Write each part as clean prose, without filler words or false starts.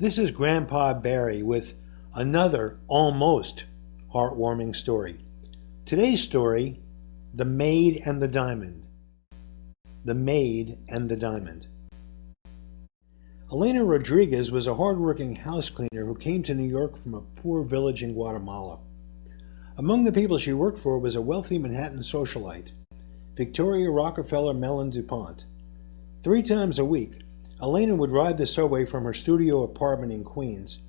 This is Grandpa Barry with another almost heartwarming story. Today's story, The Maid and the Diamond. The Maid and the Diamond. Elena Rodriguez was a hard-working house cleaner who came to New York from a poor village in Guatemala. Among the people she worked for was a wealthy Manhattan socialite, Victoria Rockefeller Mellon DuPont. 3 times a week, Elena would ride the subway from her studio apartment in Queens,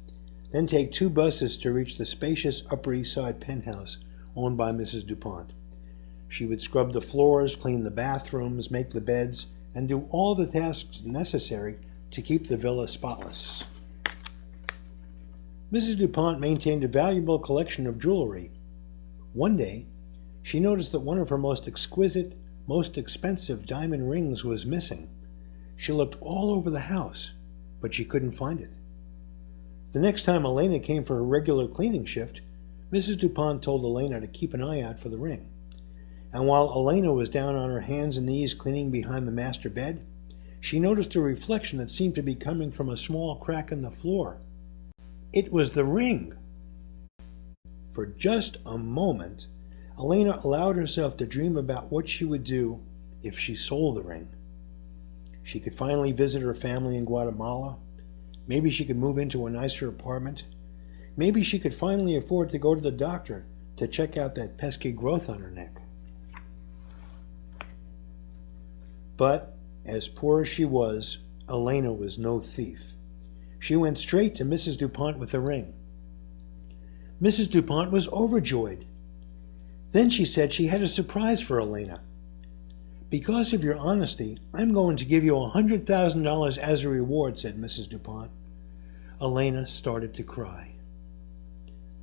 then take 2 buses to reach the spacious Upper East Side penthouse owned by Mrs. DuPont. She would scrub the floors, clean the bathrooms, make the beds, and do all the tasks necessary to keep the villa spotless. Mrs. DuPont maintained a valuable collection of jewelry. One day, she noticed that one of her most exquisite, most expensive diamond rings was missing. She looked all over the house, but she couldn't find it. The next time Elena came for her regular cleaning shift, Mrs. DuPont told Elena to keep an eye out for the ring. And while Elena was down on her hands and knees cleaning behind the master bed, she noticed a reflection that seemed to be coming from a small crack in the floor. It was the ring. For just a moment, Elena allowed herself to dream about what she would do if she sold the ring. She could finally visit her family in Guatemala. Maybe she could move into a nicer apartment. Maybe she could finally afford to go to the doctor to check out that pesky growth on her neck. But, as poor as she was, Elena was no thief. She went straight to Mrs. DuPont with the ring. Mrs. DuPont was overjoyed. Then she said she had a surprise for Elena. "Because of your honesty, I'm going to give you $100,000 as a reward," said Mrs. DuPont. Elena started to cry.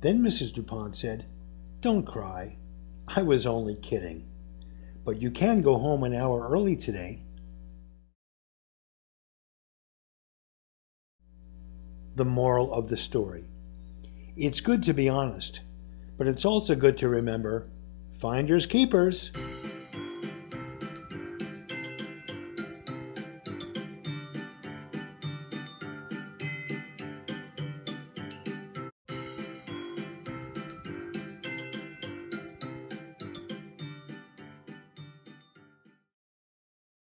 Then Mrs. DuPont said, "Don't cry. I was only kidding. But you can go home an hour early today." The moral of the story. It's good to be honest, but it's also good to remember, finders keepers.